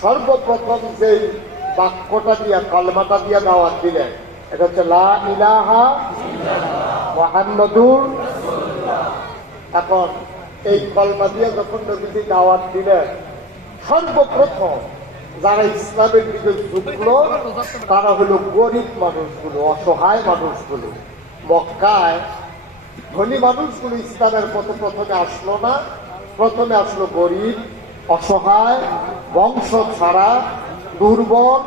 সর্বপ্রথম যেই বাক্যটা দিয়া কলমাটা দিয়া দাওয়াত দিলেন এটা হচ্ছে লা ইলাহা মুহাম্মাদুর। এখন এই কলমা দিয়ে যখন নবীজি দাওয়াত দিলেন, সর্বপ্রথম যারা ইসলামের দিকে ঝুঁকলো তারা হলো গরিব মানুষগুলো, অসহায় মানুষগুলো। মক্কায় ধনী মানুষগুলো ইসলামের পথে প্রথমে আসলো না, প্রথমে আসলো গরিব, অসহায়, বংশ ছাড়া, দুর্বল,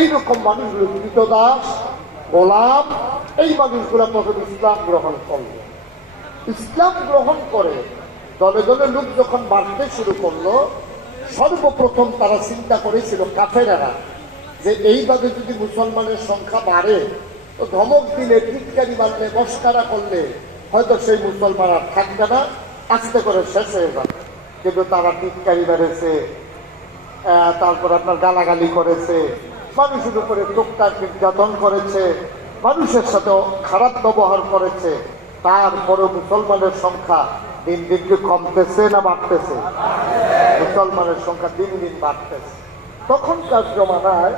এইরকম মানুষগুলো, কৃতদাস, গোলাম, এই মানুষগুলো প্রথমে ইসলাম গ্রহণ করলো। ইসলাম গ্রহণ করে দলে দলে লোক যখন বাড়তে শুরু করলো, সর্বপ্রথম তারা চিন্তা করেছিল কাফেরেরা যে এইভাবে যদি মুসলমানের সংখ্যা বাড়ে তো ধমক দিলে, টিটকারি মারলে, মস্কারা করলে হয়তো সেই মুসলমান আর থাকবে না, আস্তে করে শেষ হয়ে যাবে। কিন্তু তারা টিটকারি মেরেছে, তারপর আপনার গালাগালি করেছে, মানুষের উপরে টুকটাক নির্যাতন করেছে, মানুষের সাথে খারাপ ব্যবহার করেছে। তারপরে মুসলমানের সংখ্যা দিন দিন কি কমতেছে না বাড়তেছে? মুসলমানের সংখ্যা দিন দিন বাড়তেছে। তখনকার জমানায়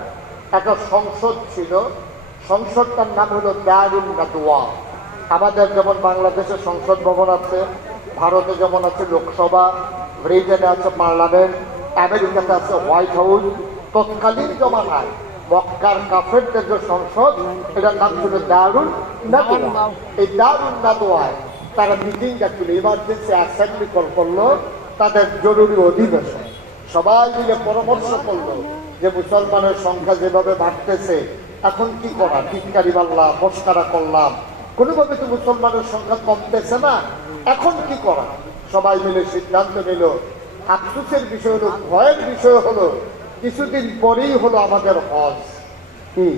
একটা সংসদ ছিল, সংসদটার নাম হলো দারুন নাদওয়া। আমাদের যেমন বাংলাদেশে সংসদ ভবন আছে, ভারতে যেমন আছে লোকসভা, ব্রিটেনে আছে পার্লামেন্ট, আমেরিকাতে আছে হোয়াইট হাউস। তৎকালীন জমানায় মক্কার কাফেরদের যে সংসদ, এটার নাম ছিল দারুন নাদওয়া। এই দারুন নাদওয়ায় তারা মিটিং ডাকছিল, ইমার্জেন্সি অ্যাসেম্বলি করলো, তাদের জরুরি অধিবেশন। সবাই মিলে পরামর্শ করলো যে মুসলমানের সংখ্যা যেভাবে বাড়তেছে, এখন কি করা? টিটকারি মারলাম, মস্কারা করলাম, কোনোভাবে তো মুসলমানের সংখ্যা কমতেছে না, এখন কি করা? সবাই মিলে সিদ্ধান্ত নিল। আফসোসের বিষয় হলো, ভয়ের বিষয় হলো, কিছুদিন পরেই হলো আমাদের হজ। কি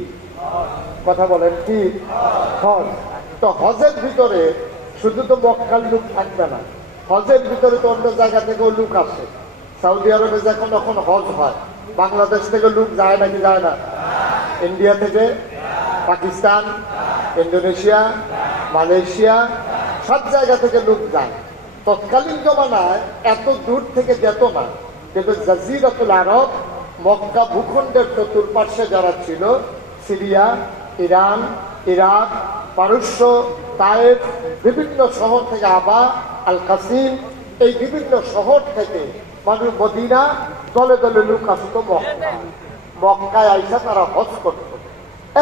কথা বলেন? কি হজ? তো হজের ভিতরে শুধু তো মক্কার লোক থাকবে না, হজের ভিতরে তো অন্য জায়গা থেকেও লোক আসে। সৌদি আরবে যখন এখন হজ হয়, বাংলাদেশ থেকে লোক যায় নাকি যায় না? ইন্ডিয়া থেকে, পাকিস্তান, ইন্দোনেশিয়া, মালয়েশিয়া, সব জায়গা থেকে লোক যায়। তৎকালীন জমানায় এত দূর থেকে যেত না, কিন্তু জাজিরাতুল আরব, মক্কা ভূখণ্ডের চতুর্পার্শ্বে যারা ছিল, সিরিয়া, ইরান, ইরাক, পারস্য, তায়েফ, বিভিন্ন শহর থেকে, আবা, আল কাসিম, এই বিভিন্ন শহর থেকে মানুষ, মদিনা, দলে দলে লোক আসতো মক্কায় আইসা তারা হজ করত।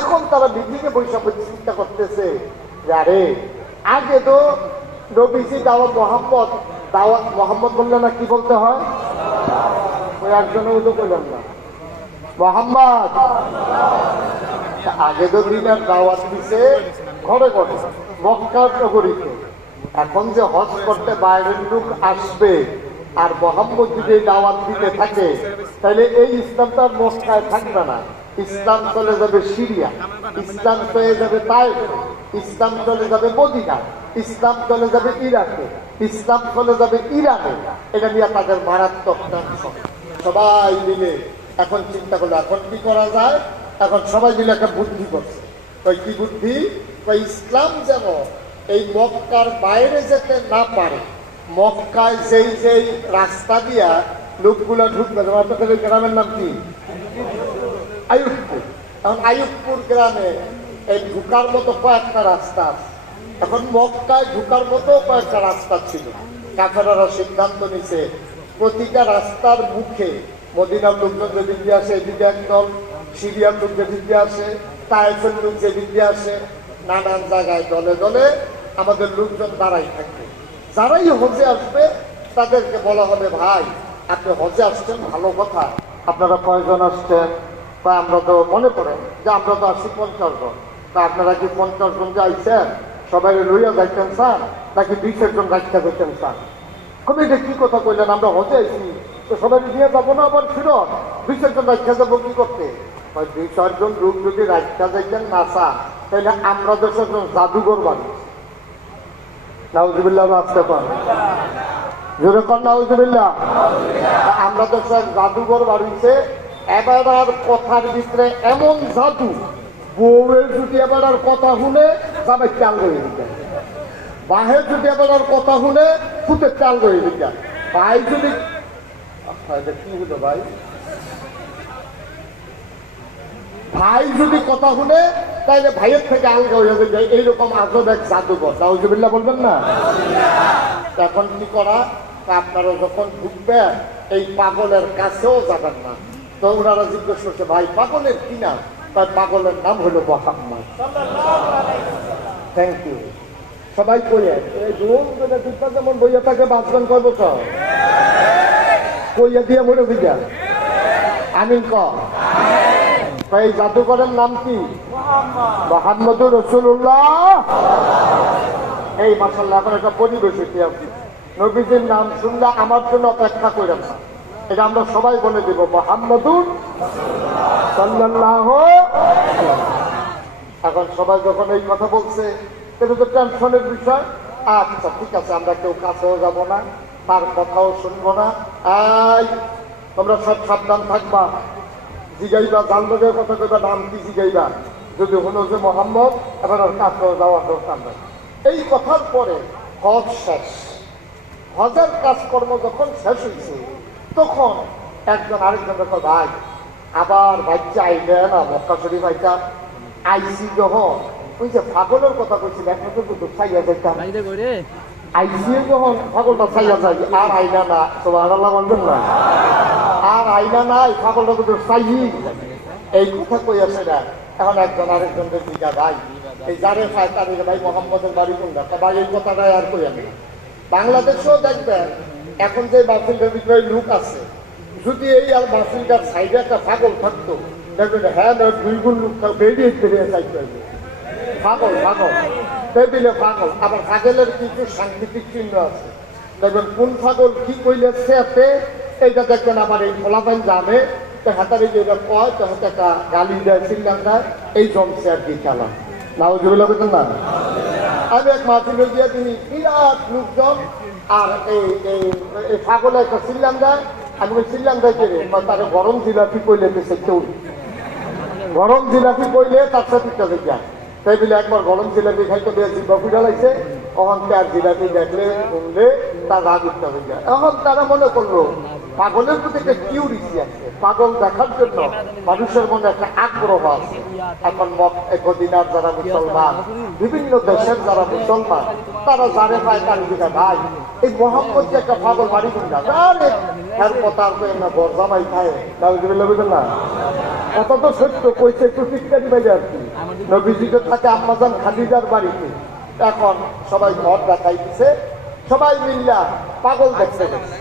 এখন তারা মিটিংয়ে বৈশা চিন্তা করতেছে যে আরে আগে তো নবীজি দাওয়াত মোহাম্মদ বললে না, কি বলতে হয়? ওই একজনের তো বললেন না মোহাম্মদ। আগে তো দিনের দাওয়াত দিছে ঘরে ঘরে, মক্কার নগরীতে। এখন যে হজ করতে বাইরের লোক আসবে আর মোহাম্মদ যদি দাওয়াত দিতে থাকে, তাহলে এই ইসলামটা আর মক্কায় থাকবে না। ইসলাম চলে যাবে সিরিয়া, ইসলাম চলে যাবে তায়েফ, ইসলাম চলে যাবে মদিনা, ইসলাম চলে যাবে ইরাকে, ইসলাম চলে যাবে ইরানে। এটা নিয়ে তাদের মারাত্মক টেনশন। সবাই মিলে এখন চিন্তা করলো এখন কি করা যায়। এখন সবাই মিলে একটা বুদ্ধি করছে। ওই কি বুদ্ধি? ওই ইসলাম যেন এই মক্কার বাইরে যেতে না পারে, মক্কায় যেই যেই রাস্তা দিয়া লোকগুলা ঢুকবে। আপনাদের গ্রামের নাম কি? আইয়ুবপুর। এখন আইয়ুবপুর গ্রামে এই ঢুকার মতো কয়েকটা রাস্তা আছে। এখন মক্কায় ঢুকার মতো কয়েকটা রাস্তা ছিল। কাফেররা সিদ্ধান্ত নিছে প্রতিটা রাস্তার মুখে মদিনার লোকজন যেদিক দিয়ে আসে এদিকে একদল, সিরিয়ার লোক যেদিক দিয়ে আসে, তায়েফের লোক যেদিক দিয়ে আসে, নানান জায়গায় দলে দলে আমাদের লোকজন দাঁড়াই থাকবে। যারাই হজে আসবে তাদেরকে বলা হবে, ভাই আপনি হজে আসছেন, ভালো কথা, আপনারা কয়জন আসছেন? তা আমরা তো মনে করেন যে আমরা তো আসছি 50 জন। তা আপনারা কি 50 জন যে আইছেন সবাই লইয়া যাইতেন স্যার, নাকি 20 জন রাখতে যেতেন স্যার? কবি এটা কি কথা কইলেন? আমরা হজে আইছি তো সবাই নিয়ে যাবো না আবার ফিরত? 20 জন রাখতে যাবো কি করতে? 2-4 জন লোক যদি রাখতে যাইতেন না স্যার, তাহলে আমরা 10 জন জাদুঘর বাড়ি। নাউজুবিল্লাহ আসতে পারেন, জোরে কর নাউজুবিল্লাহ। আমরা 10 জাদুঘর বাড়িছে। এবার আর কথার ভিতরে এমন জাদু, বউয়ের যদি এবার আর কথা শুনে যাবে চাল হয়ে দিতে, বাহের যদি এবার আর কথা শুনে ফুটের চাল হয়ে দিতে, ভাই যদি এটা কি হলো ভাই? ভাই যদি কথা শুনে তাহলে ভাইয়ের থেকে আলগা হয়ে যাবে, এইরকম আজব এক জাদুঘর। নাউজুবিল্লাহ বলবেন না? এখন কি করা, আপনারা যখন ঢুকবেন এই পাগলের কাছেও যাবেন না। তো ওনারা জিজ্ঞেস করছে, ভাই পাগলের কি নাম? তার পাগলের নাম হলো মুহাম্মদ। Thank you. সবাই কইয়ে এই দুধটা যেমন বইয়া থাকে বাঁচবেন কয় বছর কইয়া দিয়ে মরে দিকা আমিন ক। এই জাদুকরের নাম কি? মুহাম্মদুর রাসূলুল্লাহ। এই মাশাআল্লাহ, এখন একটা পরিবেশ হইতে আছে। নবীজির নাম শুনলে আমার জন্য অপেক্ষা করেন না, এটা আমরা সবাই বলে দিব মুহাম্মাদুর সাল্লাল্লাহু। এখন সবাই যখন এই কথা বলছে, এটা তো টেনশনের বিষয়। আচ্ছা ঠিক আছে, আমরা কেউ কাছেও যাব না, তার কথাও শুনবো না। এই তোমরা সব সাবধান থাকবা, জিগাইবা, জানলোকের কথা কইবা, নাম কি জিগাইবা। যদি হলো যে মোহাম্মদ, এবার আর কাছেও যাওয়ার দরকার নেই। এই কথার পরে হজ শেষ। হজের কাজকর্ম যখন শেষ হয়েছে, তখন একজন আরেকজনের কথা, ভাই আবার বাচ্চা আইলে না মক্কা শরীফ আইতা আইসি যখন ওই যে পাগলের কথা কইছিল, এখন তো চাইয়া যাইতাম আইসি যখন পাগলটা চাইয়া যাই, আর আইনা না, সুবহানাল্লাহ বলবেন না? আর আইনা নাই, পাগলটা তো চাই। এই কথা কই আছে না। এখন একজন আরেকজনের দিকা, ভাই এই যারে পায় তাদের, ভাই মোহাম্মদের বাড়ি কোনটা? ভাই এই কথাটাই আর কই আমি। বাংলাদেশেও দেখবেন এখন যে মাহফিলের ভিতরে লোক আছে, যদি এই আর মাহফিলটার সাইডে একটা পাগল থাকতো, দেখবেন হ্যাঁ দুই গুণ লোক বেরিয়ে বেরিয়ে চাইতে হবে। পাগল পাগল টেবিলে পাগল। আবার পাগলের কিছু সাংকেতিক চিহ্ন আছে, দেখবেন কোন পাগল কি কইলে সেতে এইটা দেখবেন। আবার এই ফলাফল জানে তো হাতারে যেটা কয়, তো হাতে একটা গালি দেয়, চিল্লান দেয়, এই জমছে আর কি খেলা। নাউজুবিল্লাহ বলতেন না? আমি এক মাহফিলে গিয়ে তিনি বিরাট লোকজন, আর এই পাগলে একটা চিল্লান দেয়। আমি ওই চিল্লান দেয় কে রে? তার গরম জিলাপি কইলে সে কেউ গরম জিলাপি কইলে তার সাথে চলে যায়। তাই বলে একবার গরম জিলাপি খাইতে দিয়ে জিব্বা ফুটা লাগছে, তখন তার জিলাপি দেখলে শুনলে তার রাগ উঠতে হয়ে যায়। এখন তারা মনে করলো পাগলের প্রতি একটা কিউরিসি আছে, পাগল দেখার জন্য মানুষের মনে একটা আগ্রহ আছে। এখন মদিনার যারা মুসলমান, বিভিন্ন দেশের যারা মুসলমান, তারা জানে পায় তার দিকে, ভাই এই মোহাম্মদ যে একটা পাগল বাড়ি কিনা তার কথা না বরজামাই খায়। বুঝলেন না? কথা তো সত্য কইছে, একটু শিক্ষারি বাইরে আর কি। নবীজিকে থাকে আম্মাজান খাদিজার বাড়িতে। এখন সবাই ঘর দেখাই দিছে, সবাই মিল্লা পাগল দেখতে গেছে।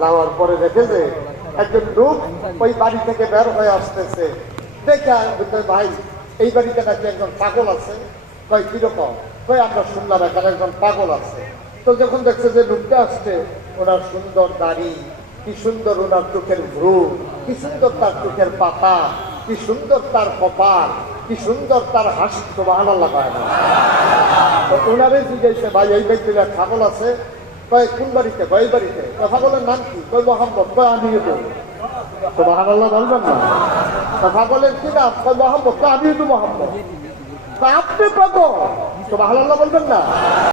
যাওয়ার পরে দেখে যে একজন লোক ওই বাড়ি থেকে বের হয়ে আসতেছে। দেখে ভাই এই বাড়িতে নাকি একজন পাগল আছে। কয় কিরকম? কয় আমরা শুনলাম এখানে একজন পাগল আছে। তো যখন দেখছে যে লোকটা আসছে, ওনার সুন্দর দাড়ি, কি সুন্দর ওনার চোখের ভ্রু, কি সুন্দর তার চোখের পাতা, কি সুন্দর তার কপাল, কি সুন্দর তার হাসি, সুবহানাল্লাহ পায় না। তো ওনারে জিজ্ঞাসা, ভাই এই ব্যক্তিরা পাগল আছে? কয় কোন বাড়িতে? কয় এই বাড়িতে। পাগলের নাম কি? কয় মোহাম্মদ। কয় আমিও তো। সুবহানাল্লাহ বলবেন না? পাগলের কি নাম? কয় মোহাম্মদ। আমিও তো মোহাম্মদ। আপনি পাগল। সুবহানাল্লাহ বলবেন না?